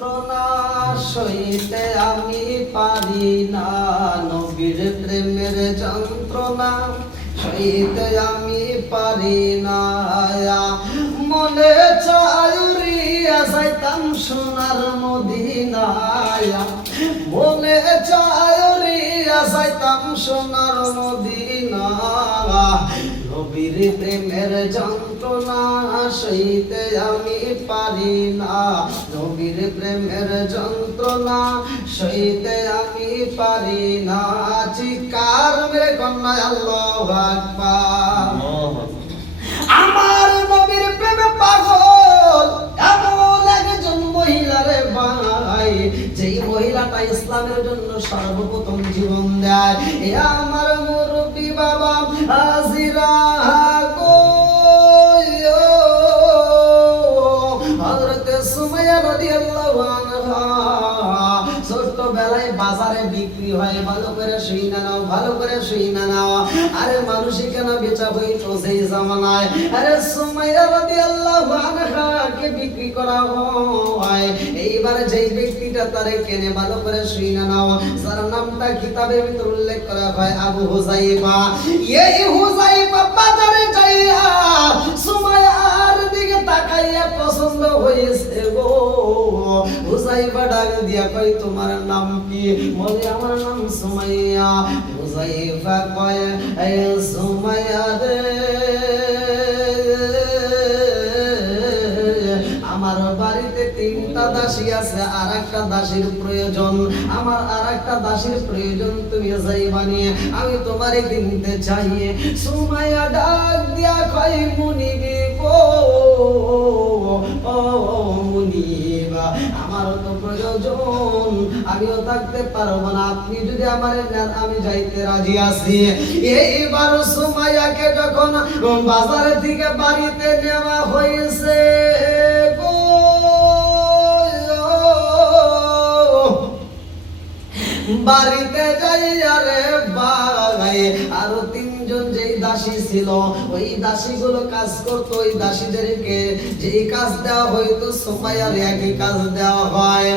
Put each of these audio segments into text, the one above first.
যন্ত্রণা সইতে আমি পারি না, নবীর প্রেমের যন্ত্রণা সইতে আমি পারি না। মনে চায় উড়িয়া যাইতাম সোনার মদিনায়, মনে চায় উড়িয়া যাইতাম সোনার মদিনা। নবীর প্রেমের যন্ত্রণা সইতে আমি পারি না, নবীর প্রেমের যন্ত্রণা সইতে আমি পারি না। চিৎকার মেরে কন্যা আল্লাহু আকবার। আমার নবীর প্রেমে পাগল এমন একজন মহিলারে ভাই, যেই মহিলাটা ইসলামের জন্য সর্বপ্রথম জীবন দেয়। এ আমার মুরব্বী বাবা হাজিরা গো, হযরত সুমাইয়া রাদিয়াল্লাহু আনহা ছোটবেলায় বাজারে বিক্রি হয়। ভালো করে শুই না নাও, ভালো করে শুই না নাও। আরে মানুষই কেন বেচা হইতো সেই জামানায়? আরে সুমাইয়া রাদিয়াল্লাহু আনহাকে বিক্রি করা হয়। এইবারে যেই ব্যক্তিটা তারে কেনে, ভালো করে শুই না নাও, যার নামটা কিতাবের ভিতর উল্লেখ করা হয় আবু হুযাইফা। এই হুযাইফা বাজারে যাইয়া সুমাইয়ার দিকে তাকাইয়া পছন্দ হয়েছে গো। হুযাইফা ডাক দিয়া কয়, তোমার নাম কি? বলে, আমার নাম সুমাইয়া। হুযাইফা কয়, এ সুমাইয়া রে, আমার বাড়িতে 3টা দাসী আছে, আর একটা দাসীর প্রয়োজন, আমার আর একটা দাসীর প্রয়োজন, তুমি যাইবা নিয়ে, আমি তোমারে কিনতে চাই। সুমাইয়া ডাক দিয়া কয়, মুনিব গো, ও মুনিব, আমারও তো প্রয়োজন, আমিও থাকতে পারবো না, আপনি যদি আমার নেন আমি যাইতে রাজি আছি। এইবার সুমাইয়াকে যখন বাজার থেকে বাড়িতে নেওয়া হয়েছে গো, বাড়িতে যাইয়া রে ভাই, আর 3জন যেই দাসী ছিল, ওই দাসীগুলো কাজ করতো। ওই দাসীদেরকে যেই কাজ দেওয়া হইতো সুমাইয়ার একই কাজ দেওয়া হয়।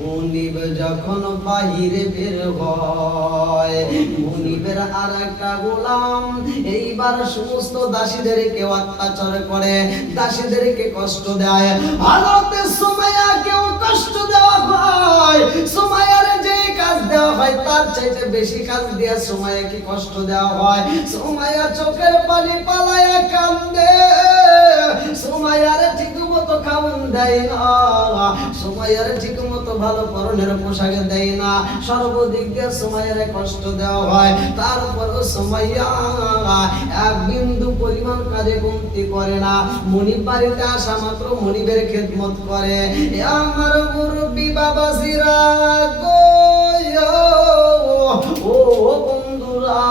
মুনিব যখন বাহিরে বের হয়, মুনিবের আর একটা গোলাম এইবার সমস্ত দাসীদেরকে অত্যাচার করে, দাসীদেরকে কষ্ট দেয়। হযরত সুমাইয়াকেও কষ্ট দেওয়া হয়। সুমাইয়ার যে কাজ দেওয়া হয় তার চাইতে বেশি কাজ দিয়া সুমাইয়াকে কষ্ট দেওয়া হয়। সুমাইয়া চোখের পানি পালায়া কান্দে, সুমাইয়ার ঠিক মতো খাওন দেয় না, সুমাইয়ার ঠিক মতো ভালো পরনের পোশাক দেয় না, সর্বদিক দিয়ে সুমাইয়ারে কষ্ট দেওয়া হয়। তারপরও সুমাইয়া এক বিন্দু পরিমাণ কাজে কমতি করে না। মুনিব বাড়িতে আসা মাত্র মুনিবের খেদমত করে। আমার মুরব্বী বাবাজিরা গো, ও বন্ধুরা,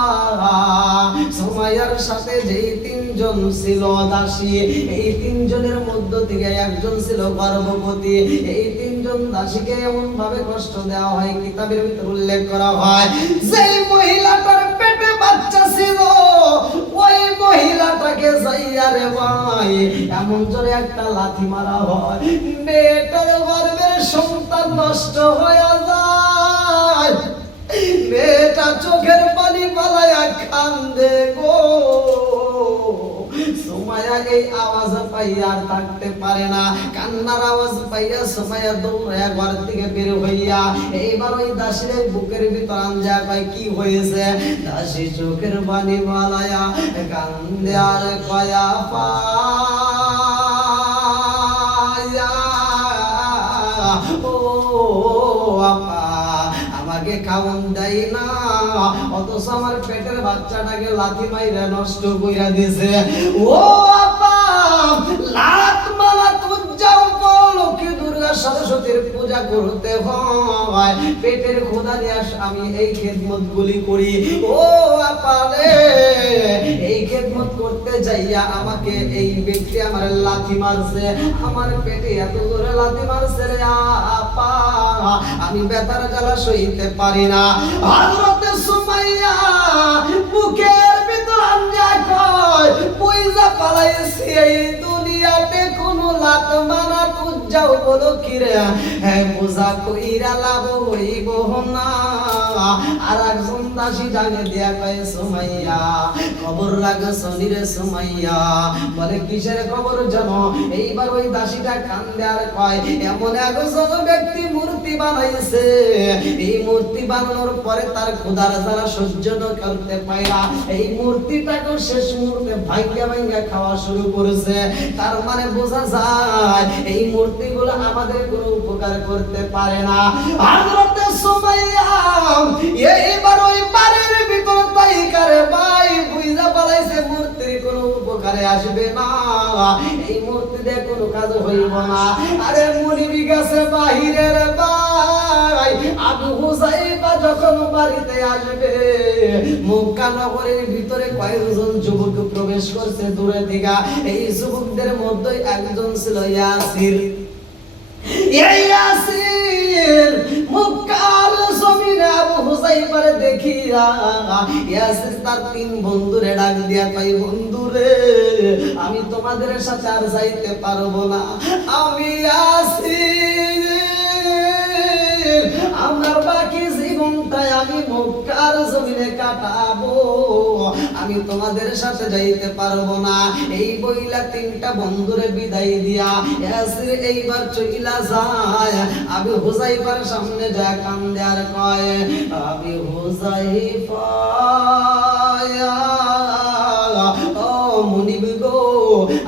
সুমাইয়ার সাথে যেই 3জন ছিল দাসী, এই 3জনের মধ্য থেকে একজন ছিল গর্ভবতী। এই 3জন দাসীকে এমন ভাবে কষ্ট দেওয়া হয়, কিতাবের ভিতর উল্লেখ করা হয়, যেই মহিলাটার পেটে বাচ্চা ছিল ওই মহিলাটাকে যাইয়া রে ভাই এমন জোরে একটা লাথি মারা হয়, মেয়েটার গর্ভের সন্তান নষ্ট হয়ে যায়। মেয়েটা চোখের পানি পালায়া কান্দে গো। সুমাইয়া এই আওয়াজ পাইয়া আর থাকতে পারে না, কান্নার আওয়াজ পাইয়া সুমাইয়া দৌড়ায়া ঘর থেকে বের হইয়া এইবার ওই দাসীর বুকের ভিতর আঞ্জা কয়, কি হয়েছে? দাসী চোখের পানি পালায়া কান্দে আর কয়া, পায়া ও আপা, আমাকে খাওন দেয় না, অথচ আমার পেটের বাচ্চাটাকে লাথি মাইরা নষ্ট কইরা দিয়েছে। ও আপা, লাত মালা তুজাও লক্ষ্মী দুর্গা সরস্বতীর পূজা করতে হয়, পেটের খোদা নিয়ে আমি এই খেদমত গুলি করি। ও আপা রে, এই খেদমত করতে যাইয়া আমাকে এই ব্যক্তি আমার লাথি মারছে, আমার পেটে এত জোরে লাথি মারছে রে আপা, আমি ব্যথার জ্বালা সইতে পারি না। হযরত সুমাইয়া বুকের ভিতর আঞ্জা কয়, পয়সা পালাইছি এই দুনিয়াতে কোনো লাত মারা যাও বলো কি রে হ্যাঁ বোঝা কইরা লাভ হইব না। আর একজন দাসী ডাকে দিয়া কয় সুমাইয়া খবর রাখো শনিরে সুমাইয়া। বলে কিসের খবর জানো? এইবার ওই দাসীটা কান্দে আর কয় এমন একজন ব্যক্তি মূর্তি বানাইছে, এই মূর্তি বানানোর পরে তার ক্ষুধার জ্বালা সহ্য করতে পারে না, এই মূর্তিটাকে শেষ মুহূর্তে ভাঙ্গা ভাঙ্গা খাওয়া শুরু করেছে। তার মানে বোঝা যায় এই মূর্তিগুলো আমাদের কোনো উপকার করতে পারে না। হযরত সুমাইয়া এইবার ওই বাড়ির ভিতর তাইকারে ভাই বুইজা পালাইছে মূর্তির কোনো উপকারে আসবে না, এই মূর্তি দিয়ে কোনো কাজ হইব না। আরে মুনিবি গেছে বাহিরের ভাই। আবু হুযায়ফা যখন বাড়িতে আসবে মক্কা নগরের ভিতরে কয়েকজন যুবক প্রবেশ করছে দূরে থেকে। এই যুবকদের মধ্যে একজন ছিল ইয়াসির। এই ইয়াসির মক্কার জমিনে আবু হুযায়ফারে দেখিয়া ইয়াসির তার তিন বন্ধুরে ডাক দিয়া কই বন্ধুরে আমি তোমাদের সাথে আর যাইতে পারবো না, আমি ইয়াসির আমার বাকি জীবনটাই আমি মক্কার জমিনে কাটাবো, আমি তোমাদের সাথে যাইতে পারবো না। এই বইলা তিনটা বন্ধুরে বিদায় দিয়া ইয়াসির এইবার চইলা যায়। আবু হুযায়ফার সামনে যা কান্দে আর কয় আবু হুযায়ফা ও মুনিব গো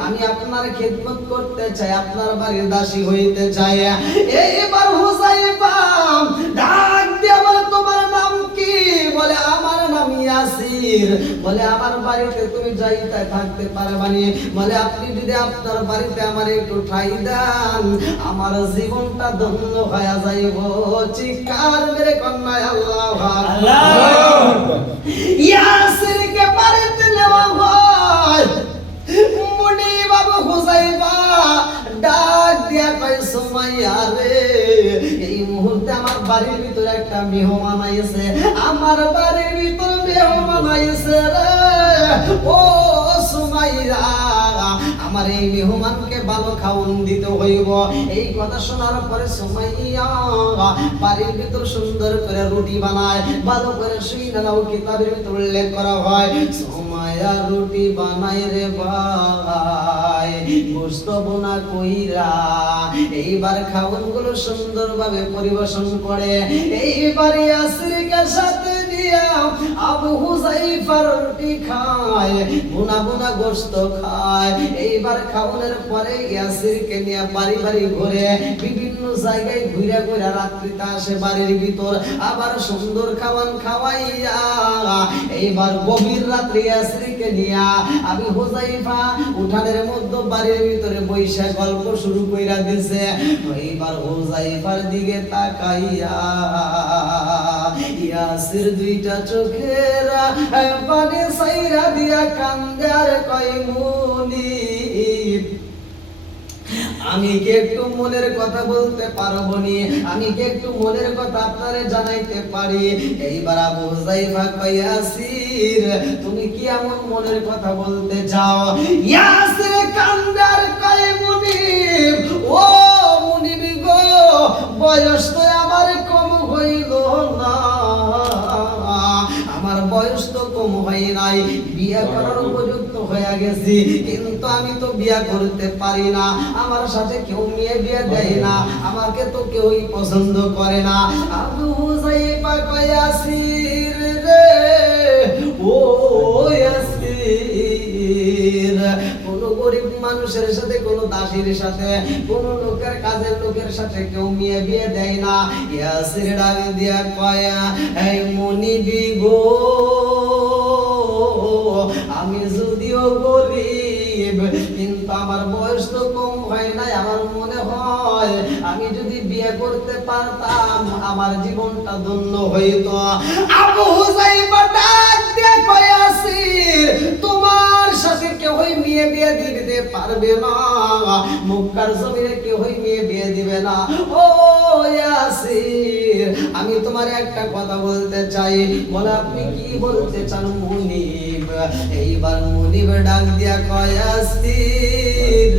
আমি আপনার খেদমত করতে চাই, আপনার বাড়ির দাসী হইতে চাই। এইবার হুযায়ফা ডাক দিয়ে বলে তোমার নাম কি? বলে আমার নাম ইয়াসির। বলে আমার বাড়িতে তুমি যাইতে থাকতে পারবানি? বলে আপনি যদি আপনার বাড়িতে আমার একটু ঠাই দেন আমার জীবনটা ধন্য হয়ে যাইব। চিৎকার মেরে কন্যা আল্লাহু আকবার। ইয়াসিরকে বাড়িতে নেওয়া হয়। মুনিব আবু হুযায়ফা ডাক দিয়া কয় সুমাইয়া রে এই মুহূর্তে আমার বাড়ির ভিতরে একটা মেহমান আইছে, আমার বাড়ির ভিতরে মেহমান আইছে রে ও সুমাইয়া আমার এই মেহমানকে ভালো খাওন দিতে হইব। এই কথা শোনার পরে সুমাইয়া বাড়ির ভিতর সুন্দর করে রুটি বানায়, ভালো করে শুইনা নাও কিতাবের ভিতর উল্লেখ করা হয় সুমাইয়া রুটি বানায় রে ভাই গোশত বোনা কইরা। এইবার খাওয়ানগুলো সুন্দরভাবে পরিবেশন করে। এইবার ইয়াসিরকে সাথে নিয়া আবু হুযায়ফা রুটি খায়, বোনা বোনা গোশত খায়। এইবার খাওয়ানোর পরে ইয়াসিরকে নিয়ে বাড়ি বাড়ি ঘুরে বিভিন্ন জায়গায় ঘুরে ঘুরে রাত্রিতে আসে বাড়ির ভিতর, আবার সুন্দর খাওয়ান খাওয়াইয়া এইবার গভীর রাত্রে ইয়াসিরকে নিয়া আবু হুযায়ফা উঠানের মধ্যে বাড়ির ভিতরে বৈশা গল্প শুরু কইরা দিছে। এইবার হুযায়ফার দিকে তাকাইয়া ইয়াসির দুইটা চোখের পানি সাইরা দিয়া কান্দে আর কয় মুনিব আমি কি একটু মনের কথা বলতে পারবো নি? আমি কি একটু মনের কথা আপনারে জানাইতে পারি? এইবার আবু হুযায়ফা কয় ইয়াসির তুমি কি এমন মনের কথা বলতে চাও? ইয়াসির কান্দার কয় মুনিব ও মুনিব গো বয়স তো আমার কম হইল না, আমার বয়স তো কম হয় নাই, বিয়ে করার উপযুক্ত হয়ে গেছি, কিন্তু আমি তো বিয়ে করতে পারি না, আমার সাথে কেউ মেয়ে বিয়ে দেয় না, আমাকে তো কেউই পছন্দ করে না। আবু হুযায়ফা কয় ইয়াসির রে ও ইয়াসির কোন গরিব মানুষের সাথে কোন দাসীর সাথে কোন লোকের কাজের লোকের সাথে কেউ মেয়ে বিয়ে দেয় না। ইয়াসির ডাক দিয়া কয় এই মুনিবি গো আমি যদিও গরিব কিন্তু আমার বয়স তো কম হয় নাই, আমার মনে হয় আমি যদি বিয়ে করতে পারতাম আমার জীবনটা ধন্য হইতো। আবু হুযায়ফা ডাক দিয়ে কয় ইয়াসির তোমার সাথে কেউই মেয়ে বিয়ে দিতে পারবে না, মক্কার জমিনে কেউই মেয়ে বিয়ে দিবে না। ও ইয়াসির আমি তোমার একটা কথা বলতে চাই। বলে আপনি কি বলতে চান মুনিব? এইবার মুনিব ডাক দিয়া কয় ইয়াসির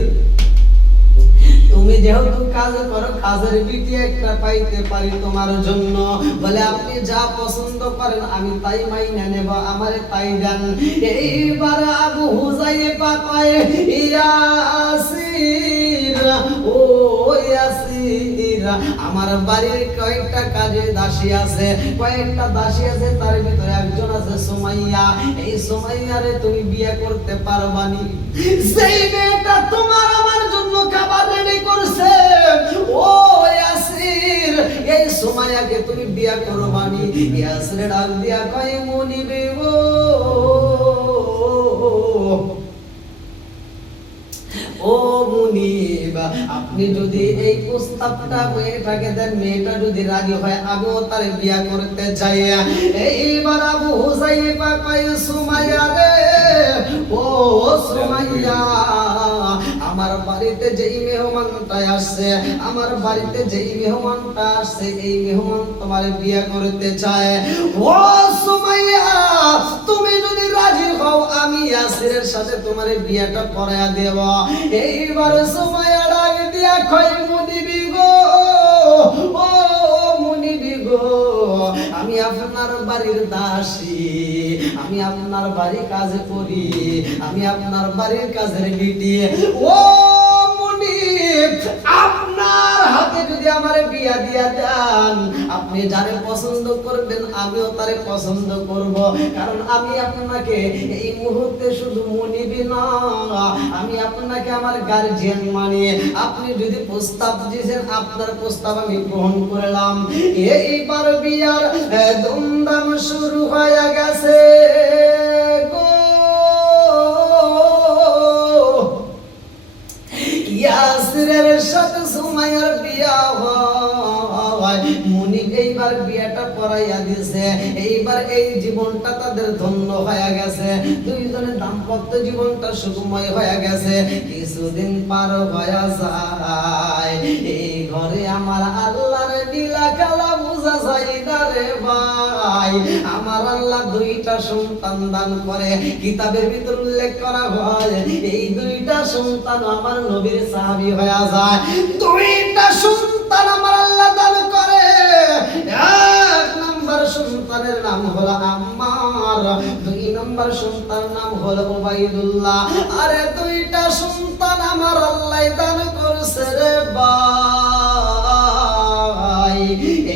তুমি তুমি যেহেতু কাজ করো, কাজের বিটি একটা পাইতে পারি তোমার জন্য। বলে আপনি যা পছন্দ করেন আমি তাই মাইনা নেব, আমারে তাই দেন। এইবার আবু হুযায়ফা কয়, ইয়াসির, ও ইয়াসির, আমার বাড়ির কয়েকটা কাজে দাসী আছে, কয়েকটা দাসী আছে, তার ভিতরে একজন আছে সুমাইয়া। এই সুমাইয়ারে তুমি বিয়ে করতে পারবানি? সেই মেয়েটা তোমার আমার জন্য খাবার রেডি করছে। ও ইয়াসির, এই সুমাইয়াকে তুমি বিয়ে করবানি? ইয়াসির ডাক দিয়া কয়, মুনিব গো, ও মুনিব, আপনি যদি এই প্রস্তাবটা মেয়েটাকে দেন, মেয়েটা যদি রাজি হয়, আমিও তার বিয়া করতে চাই। এইবার আবু হুযায়ফা কয়, সুমাইয়া রে, ও সুমাইয়া, আমার বাড়িতে যেই মেহমানটা আসছে, আমার বাড়িতে যেই মেহমানটা আসছে, এই মেহমান তোমার বিয়া করতে চায়। ও সুমাইয়া, তুমি যদি রাজি হও, আমি ইয়াসিরের সাথে তোমার বিয়াটা করায়া দেব। এইবার সুমাইয়া ডাক দিয়া কয়, মুনিবি গো, ও মুনিবি গো, আমি আপনার বাড়ির দাসী, আমি আপনার বাড়ি কাজ করি, আমি আপনার বাড়ির কাজের বিটি। ও মুনিব, আপনার হাতে যদি আমার বিয়া দিয়া দেন, আপনি যারে পছন্দ করবেন আমিও তারে পছন্দ করব, কারণ আমি আপনাকে এই মুহূর্তে শুধু মুনিবি না, আমি আপনাকে আমার গার্জিয়ান মানি। আপনি যদি প্রস্তাব দিয়েছেন, আপনার প্রস্তাব আমি গ্রহণ করলাম। এইবার বিয়ার ধুমধাম শুরু হয়ে গেছে গো। ইয়াসিরের সাথে সুমাইয়ার বিয়া হয়। মুনিব এইবার বিয়াটা পড়াইয়া দিয়েছে। এইবার এই জীবনটা তাদের ধন্য হয়ে গেছে, দুইজনের দাম্পত্য জীবনটা সুখময় হয়ে গেছে। কিছুদিন পার হয়ে যায়, এই ঘরে আমার আল্লাহর নীলা কালা বুঝা যায় না রে ভাই। আমার আল্লাহ দুইটা সন্তান দান করে, কিতাবের ভিতর উল্লেখ করা হয় এই দুইটা সন্তান আমার নবীর সাহাবী হয়ে যায়। দুইটা সন্তান আমার আল্লাহ দান করে। এক নাম্বার সন্তানের নাম হলো আম্মার, দুই নাম্বার সন্তানের নাম হলো উবাইদুল্লাহ। আরে দুইটা সন্তান আমার আল্লাহ দান করছে রে ভাই।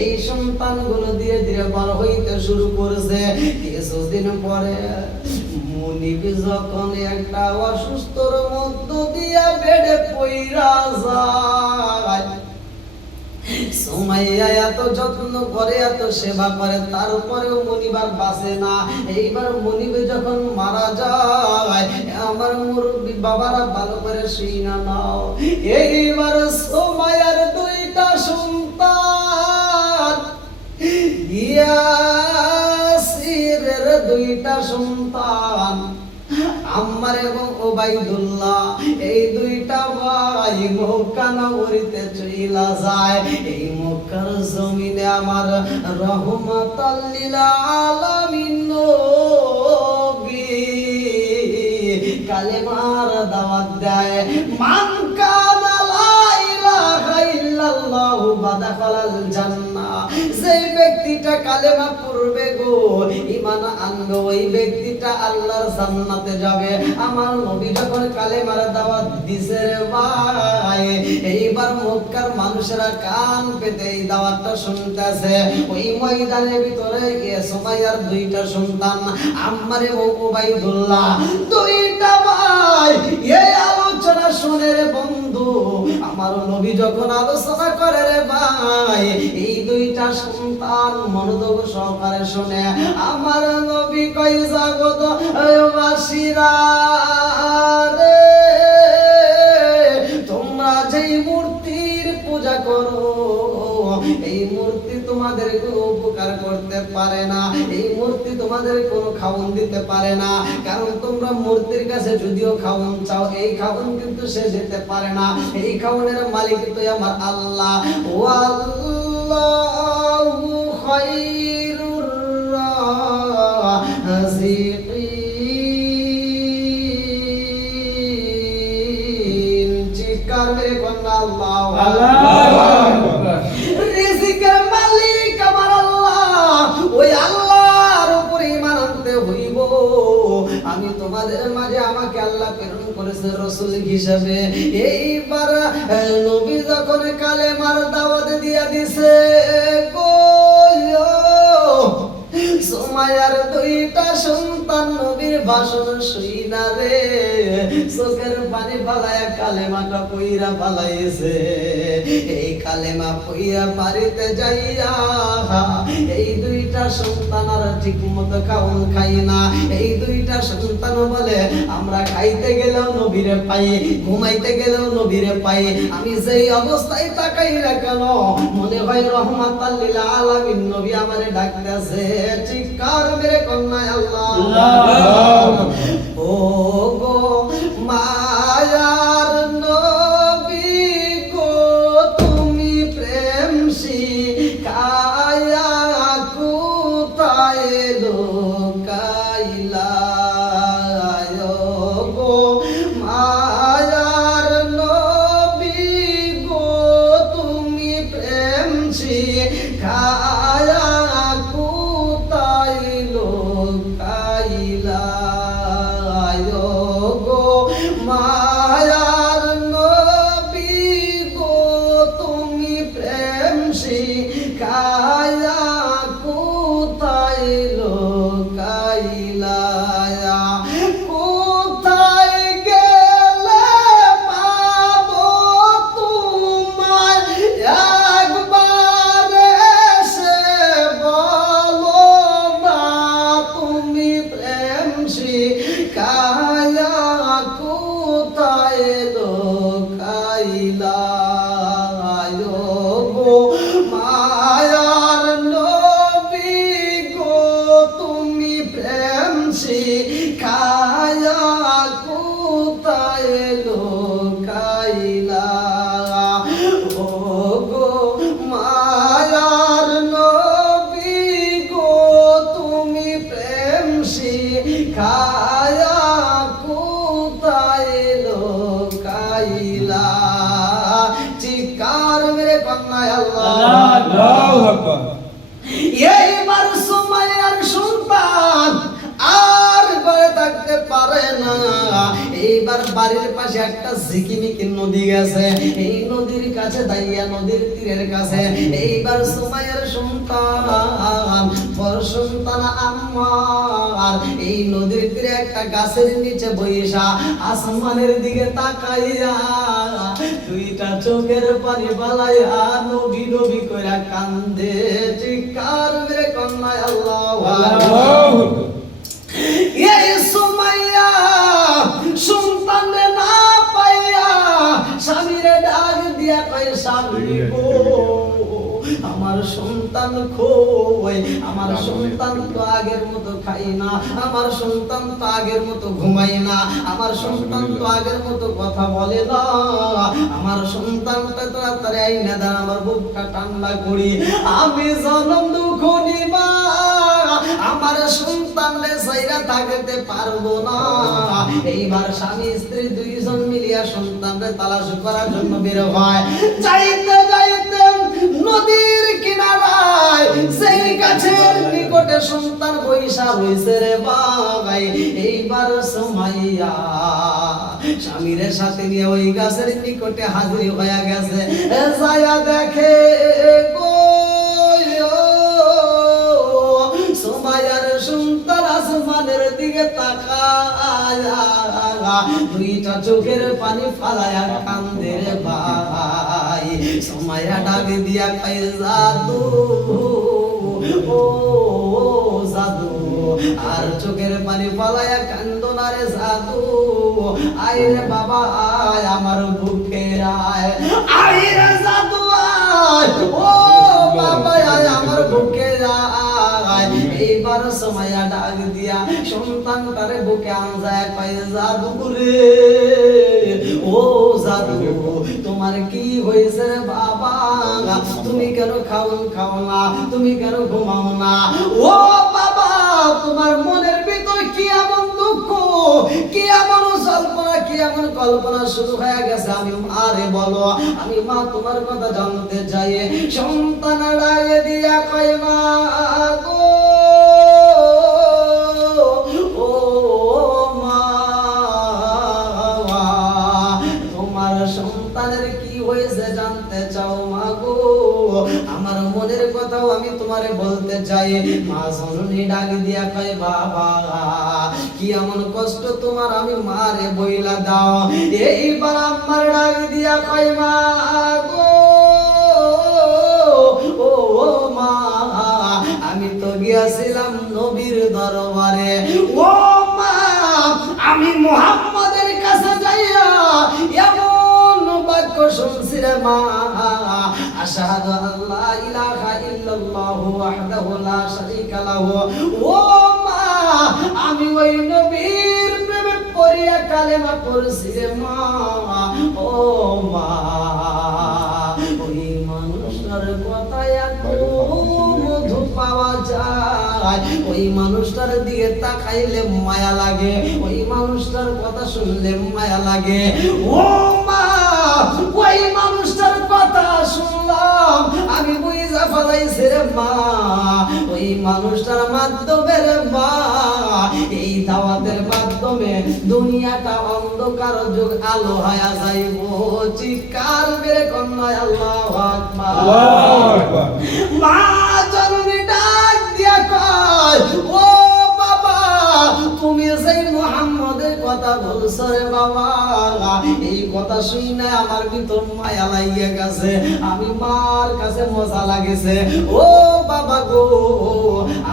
এই সন্তানগুলো ধীরে ধীরে বড় হইতে শুরু করেছে। কিছুদিন পরে মুনিব যখন একটা অসুস্থর মধ্য দিয়া বেডে পইরা যায়, সুমাইয়া এত যত্ন করে, এত সেবা করে, তারপরেও মুনিব আর বাঁচে না। এইবার মুনিব যখন মারা যায়, আমার মুরব্বী বাবারা ভালো করে শুইনা নাও, এইবার সুমাইয়ার দুইটা সন্তান, ইয়াসিরের দুইটা সন্তান আম্মার এবং উবাইদুল্লাহ, এই দুইটা ভাই মক্কা নগরীতে চইলা যায়। এই মক্কার জমিনে আমার রহমাতাল লিল আলামিন নবী কালেমার দাওয়াত দেয়। মান কানা লা ইলাহা ইল্লাল্লাহু বাদাখালাল জান্নাহ, যে ব্যক্তিটা কালেমা পড়বে গো, ঈমান আনবে, ওই ব্যক্তিটা আল্লাহর জান্নাতে যাবে। আমার নবী যখন কালেমার দাওয়াত দিছে রে ভাই, এইবার মক্কার মানুষেরা কান পেতে এই দাওয়াতটা শুনতেছে। ওই ময়দানের ভিতরে সুমাইয়ার দুইটা সন্তান আম্মার এবং উবাইদুল্লাহ, দুইটা ভাই এই আলোচনা শুনে রে বন্ধু, আমার নবী যখন আলোচনা করে রে ভাই, এই দুইটা সন্তান মনোযোগ সহকারে শুনে। আমার নবী কই, জগত বাসীরা রে, তোমরা যেই মূর্তির পূজা করো, এই মূর্তি তোমাদের কোনো উপকার করতে পারে না, এই মূর্তি তোমাদের কোনো খাওন দিতে পারে না। কারণ তোমরা মূর্তির কাছে যদিও খাওন চাও, এই খাওন কিন্তু সে যেতে পারে না। এই খাওনের মালিক তো আমার আল্লাহ। ও আল্লাহু খায়রুর রাযিকিন। চিৎকার মেরে কন্যা আল্লাহু করছে রাসূল হিসাবে। এইবার নবী যখন কালেমার দাওয়াত দিয়া দিছে গো, সুমাইয়ার দুইটা সন্তান নবীর ভাষণ শুইনা রে চোখের পানি ফালায়া কালেমাটা পইরা ফালাইছে। এই কালেমা পইরা বাড়িতে যাইয়া এই দুইটা সন্তান আর ঠিক মতো খাওন খাই না। এই দুইটা সন্তান বলে আমরা খাইতে গেলেও নবীরে পাই, ঘুমাইতে গেলেও নবীরে পাই। আমি যেই অবস্থায় তাকাই না কেন মনে হয় রহমাতাল লিল আলামিন নবী আমারে ডাকতেছে। চিৎকার মেরে কন্যা আল্লাহ। ও গো মায়ার নবী গো, তুমি প্রেম শিখায়া কোথায় লুকাইলা গো, মায়ার নবী গো, তুমি প্রেম শিখায়া কোথায় লুকাইলা গো, মায়ার নবী গো, তুমি প্রেম শিখায়া কোথায় লুকাইলা, কোথায় গেলে পাবো তোমায় একবার এসে বলো না, তুমি প্রেম শিখায়া কোথায় লুকাইলা গো, মায়ার নবী গো, তুমি প্রেম শিখায়া কোথায় লুকাইলা ও গো, মায়ার নবী গো, তুমি প্রেম শিখায়া কোথায় লুকাইলা। চিৎকার মেরে কন্যা আল্লাহু আকবার। এইবার সুমাইয়ার সন্তান আর ঘরে থাকতে পারে না। এইবার বাড়ির পাশে একটা ঝিকিমিকি নদী গেছে। এই নদীর কাছে দাঁড়িয়ে নদীর তীরের কাছে এইবার সুমাইয়ার সন্তান বড় সন্তান আম্মার এই নদীর তীরে একটা গাছের নিচে বইসা আসমানের দিকে তাকাইয়া দুইটা চোখের পানি বালাইয়া নবী নবী কইরা কান্দে। চিৎকার মেরে কন্যা আল্লাহু আকবার। এই সুমাইয়া সন্তানে না পাইয়া স্বামীরে ডাক দিয়া কয় স্বামী গো, আমার সন্তান কই, আমার সন্তান তো আগের মতো খাই না, আমার সন্তান তো আগের মতো ঘুমাই না, আমার সন্তান তো আগের মতো কথা বলে না, আমার সন্তানটা তাড়াতাড়ি আইনা দেন, আমার বুকটা ঠান্ডা করি, আমি জনম দুঃখ নিবা, আমার সন্তানরে সাইরা থাকতে পারবো না। এইবার স্বামী স্ত্রী দুইজন মিলিয়া সন্তানরে তালাশ করার জন্য বের হয়। যাইতে যাইতে নদীর কিনারায় সেই গাছের নিকটে সন্তান বৈশা হইছে রে ভাই। এইবার সুমাইয়া স্বামীর সাথে নিয়ে ওই গাছের নিকটে হাজির হয়ে গেছে। যায়া দেখে গো সুমাইয়ার সন্তান আসমানের দিকে তাকায়া দুইটা চোখের পানি ফালায়া কান্দে রে ভাই। সুমাইয়া ডাক দিয়া কয় জাদু ও জাদু, আর চোখের পানি ফালায়া কান্দো না রে জাদু, আয় রে বাবা আয় আমার বুকে আয়, আয় রে জাদু আয়, ও বাবা আয় আমার বুকে আয়। এইবার সুমাইয়া ডাক দিয়া সন্তানটারে বুকে আনজায় কয় জাদু রে ও জাদু, তোমার কি হয়েছে রে বাবা, তুমি কেন খাও না, তুমি কেন ঘুমাও না, ও বাবা তোমার মনের ভিতর কি এমন দুঃখ, কি এমন জল্পনা, কি এমন কল্পনা শুরু হয়ে গেছে, আমি মারে বলো, আমি মা তোমার কথা জানতে চাই। সন্তান ডাকে দিয়া কয় মা গো ও মা মনের কথাও আমি তোমারে বলতে চাই। মা জননী ডাক দিয়া কয় বাবা কি এমন কষ্ট তোমার, আমি মারে বইলা দাও। এইবার আমার ডাক দিয়া কয় মা গো ও মা, আমি তো গিয়াছিলাম নবীর দরবারে। ও মা, আমি মুহাম্মাদের কাছে যাইয়া এমন বাক্য শুনছি রে মা, আশহাদু আল্লা ইলাহা ইল্লাল্লাহু ওয়াহদাহু লা শারীকা লাহু। ও মা, আমি ওই নবীর প্রেমে পড়িয়া কালেমা পড়ছি রে মা। ও মা, ওই মানুষটার কথায় এত মধু পাওয়া যায়, ওই মানুষটার দিকে তাকাইলে মায়া লাগে, ওই মানুষটার কথা শুনলে মায়া লাগে। ও মা, ওই মানুষটার কথা শুনলাম, আমি বুঝা ফেলাইছি রে মা, ওই মানুষটার মাধ্যমে রে মা এই দাওয়াতের মাধ্যমে দুনিয়াটা অন্ধকার যুগ আলো হয়ে যাইব। চিৎকার মেরে কন্যা আল্লাহু আকবার। আল্লাহু আকবার। মা জননী ডাক দিয়া কয় ও বাবা, তুমি সেই মুহাম্মদের কথা বলছো রে বাবা, এই কথা শুনে আমার ভিতর মায়া লাগিয়ে গেছে, আমি মার কাছে মজা লাগেছে। ও বাবা গো,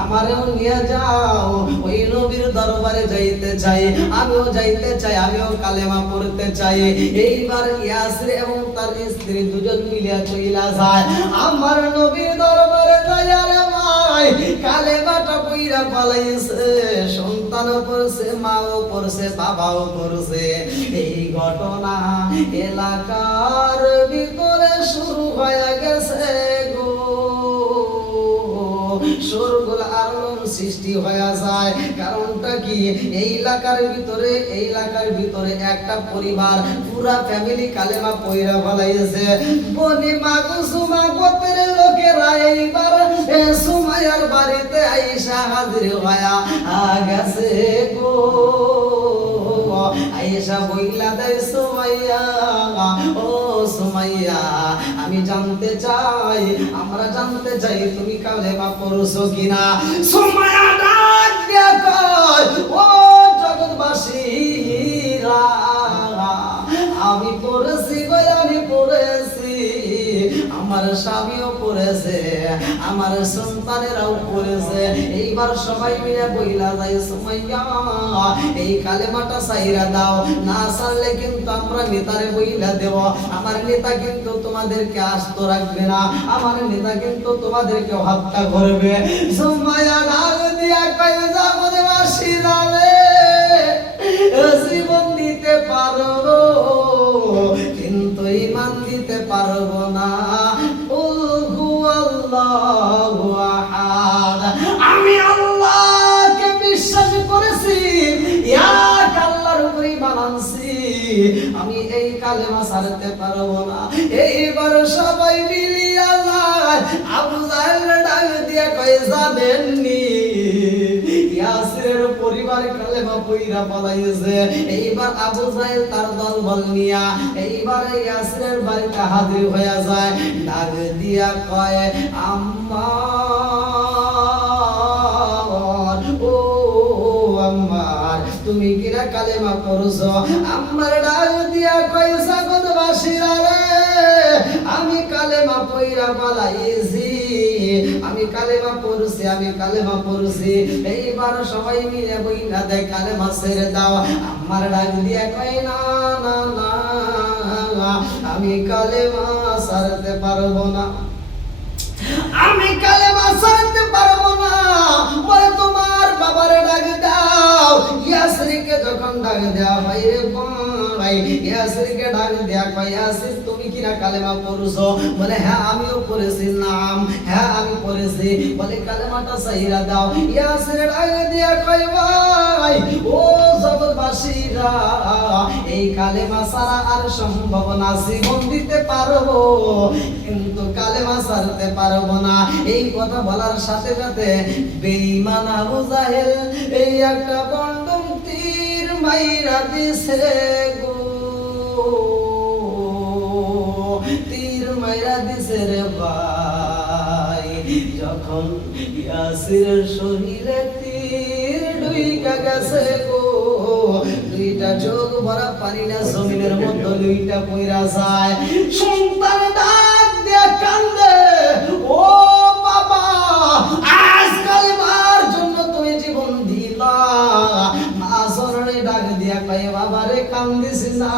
আমারেও নিয়ে যাও, ওই নবীর দরবারে যাইতে চাই, আমিও যাইতে চাই, আমিও কালেমা পড়তে চাই। এইবার ইয়াসির এবং তার স্ত্রী দুজন মিলে চইলা যায় আমার নবীর দরবারে যাইয়া রে ভাই কালেমাটা পইরা পালাইছে, সন্তানও পড়ছে, মাও পড়ছে, বাবাও পড়ছে। এই ঘটনা এলাকার ভিতরে শুরু হয়ে গেছে গো, শোরগোল আলোড়ন সৃষ্টি হয়ে যায়। কারণটা কি, এই এলাকার ভিতরে একটা পরিবার পুরা ফ্যামিলি কালেমা পয়রা ফলাইছে। বনি মাগুসুমা গোত্রের লোকেরা এইবার সুমাইয়ার বাড়িতে আইসা হাজির হয়া গেছে গো। আয়েশা বইলা দেয় সুমাইয়া, ও সুমাইয়া, আমি জানতে চাই, আমরা জানতে চাই তুমি কালেমা পড়ছো কিনা। সুমাইয়া ডাক দিয়া কয় ও জগৎবাসীরা, আমি পড়েছি গো, আমি পড়েছি, আমার স্বামীও পড়েছে, আমার সন্তানেরাও পড়েছে। এইবার সবাই মিলে বইলা যায় সুমাইয়া এই কালেমাটা সাইরা দাও, না সারলে কিন্তু আমরা নেতারে বইলা দেব, আমার নেতা কিন্তু তোমাদেরকে আস্ত রাখবে না, আমার নেতা কিন্তু তোমাদেরকে হত্যা করবে। সুমাইয়া ডাক দিয়া কয় জগৎবাসীরা রে, জীবন দিতে পারবো কিন্তু ঈমান দিতে পারবো না। আমি আল্লাহকে বিশ্বাস করেছি, এক আল্লাহর উপরে ঈমান আনছি, আমি এই কালেমা ছাড়তে পারবো না। এইবার সবাই মিলিয়া যায় আবু জাহেল ডাক দিয়া কয় জানেননি ইয়াসিরের পরিবার কালেমা পয়রা পলাইছে। এইবার আবু জাহেল তার দলবল নিয়া এইবার ইয়াসিরের বাড়িতে হাজির হয়ে যায়, ডাক দিয়া কয় আম্মা, ও আম্মার, তুমি কিনা কালেমা পড়ছো? আম্মার ডাক দিয়া কয় জগৎবাসীরা রে, আমি কালেমা পয়রা পালাইছি, আমি কালেমা পড়ছি, আমি কালেমা পড়ছি। এইবার সবাই মিলে বইলা দেয় কালেমা ছেড়ে দাও। আম্মার ডাক দিয়া কয় না না না, আমি কালেমা ছাড়তে পারবো না, আমি কালেমা ছাড়তে পারবো না। বলে তোমার বাবারে ডাক দাও। ইয়াসিরকে যখন ডাক দেয়া হয় রে ভাই, ইয়াসিরকে ডাক দেয়া কয় ইয়াসির তুমি কিনা কালেমা পড়ছো? বলে হ্যাঁ আমিও পড়েছি। নাম হ্যাঁ আমি পড়েছি। বলে কালেমাটা সাইরা দাও। ইয়াসির ডাক দেয়া কয় ভাই ও জগৎবাসীরা, এই কালেমা ছাড়া আর সম্ভব না, জীবন দিতে পারবো কিন্তু কালেমা ছাড়তে পারবো না। এই কথা বলার সাথে সাথে বেঈমান আবু জাহেল এই একটা বন্ডম তীর মাইরা দিছে গো, তীর মাইরা দিছে রে ভাই। যখন ইয়াসিরের শরীরে তীর ঢুইকা গেছে গো, দুইটা চোখ ভরা পানি না জমিনের মধ্যে দুইটা পইরা যায়। সন্তান ডাক দিয়ে কান্দে, ও বাবা, আজ কালিমার জন্য তুমি জীবন দিলা। মা সরণে ডাক দিয়া কয়, বাবারে কান্দিস না,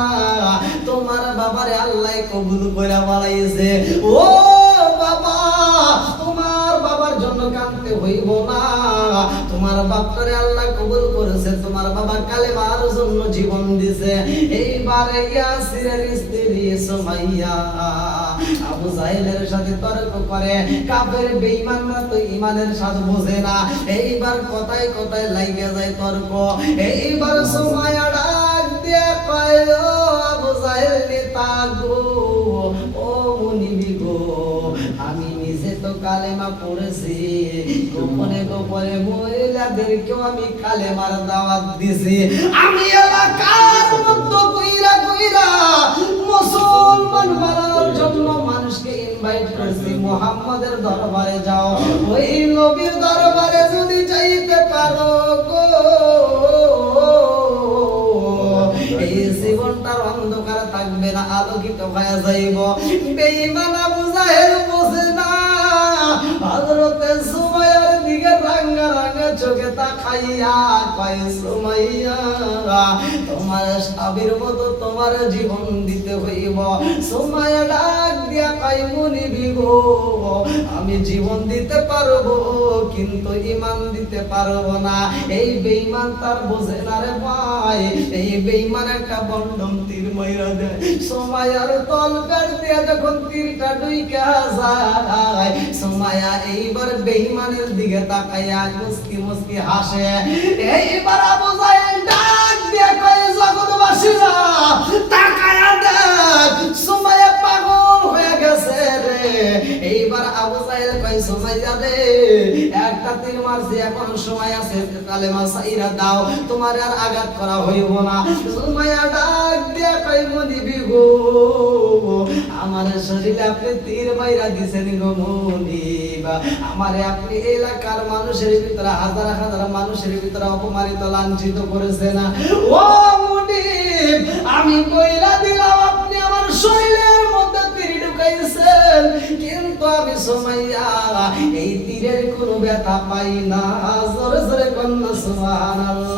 তোমার বাবারে আল্লাহ কবুল কইরা বাড়াইছে। ও বাবা, তোমার বাবার জন্য কাঁদতে হইব না, তোমার বাপরে আল্লাহ কবুল করেছে, তোমার বাবা কালেমার জন্য জীবন দিছে। এইবারে ইয়াসিরের স্ত্রী সুমাইয়া আবু জাহেলের সাথে তর্ক করে। কাফের বেঈমানরা তো ঈমানের স্বাদ বোঝে না, এইবার কথায় কথায় লাগিয়ে যায় তর্ক। এইবার সুমাইয়া ডাক দিয়ে কয়, ও আবু জাহেল নেতা গো, ও মুনিবি গো, আমি নিজে তো কালেমা পড়েছি, গোপনে গোপনে মহিলাদেরকেও আমি কালেমার দাওয়াত দিছি। আমি এলাকার মধ্যে কইরা কইরা মুসলমান বানানোর জন্য মানুষকে ইনভাইট করছি, মুহাম্মাদের দরবারে যাও, ওই নবীর দরবারে যদি যাইতে পারো গো, এই জীবনটার অন্ধকার থাকবে না, আলোকিত হয়ে যাইব। বেঈমান আবু জাহেল বোঝে না, হযরতে সুমাইয়ার দিকে রাঙা রাঙা চোখে তাকাইয়া কয়, সুমাইয়া, তোমার স্বামীর মতো তোমার জীবন দিতে হইব। সুমাইয়া ডাক দিয়া কয়, মুনিবি গো, আমি জীবন দিতে পারবো কিন্তু ঈমান দিতে পারবো না। এই বেঈমান তার বোঝে না রে ভাই, এই বেঈমান একটা বন্ডম তীর মাইরা দেয়। সুমাইয়ার তলকার দিয়া যখন তীরটা ঢুইকা যায়, সুমাইয়া এইবার বেঈমানের দিকে তাকাইয়া মুস্কি মুস্কি হাসে। এইবার আবু জাহেল ডাক দিয়া কয়, জগৎবাসীরা তাকায়া দেখ, সুমাইয়া পাগল হয়ে গেছে রে। এইবার আবু জাহেল কয়, সুমাইয়া রে, একটা তীর মারছি, এখন সময় আছে, কালেমা সাইরা দাও, তোমার আর আঘাত করা হইব না। সুমাইয়া ডাক দিয়া কয়, মুনিবি গো, আমার শরীরে আপনি তীর মাইরা দিছেন গো মুনিব, আমারে আপনি এলাকার মানুষের ভিতরে, হাজার হাজার মানুষের ভিতরে অপমানিত লাঞ্ছিত করেছেন। ও মুনিব, আমি কইরা দিলাম আপনি আমার শরীরের মধ্যে তীর ঢুকাইছেন, কিন্তু আমি সুমাইয়া এই তীরের কোনো ব্যথা পাই না। জোরে জোরে কন্যা সুবহানাল্লাহ।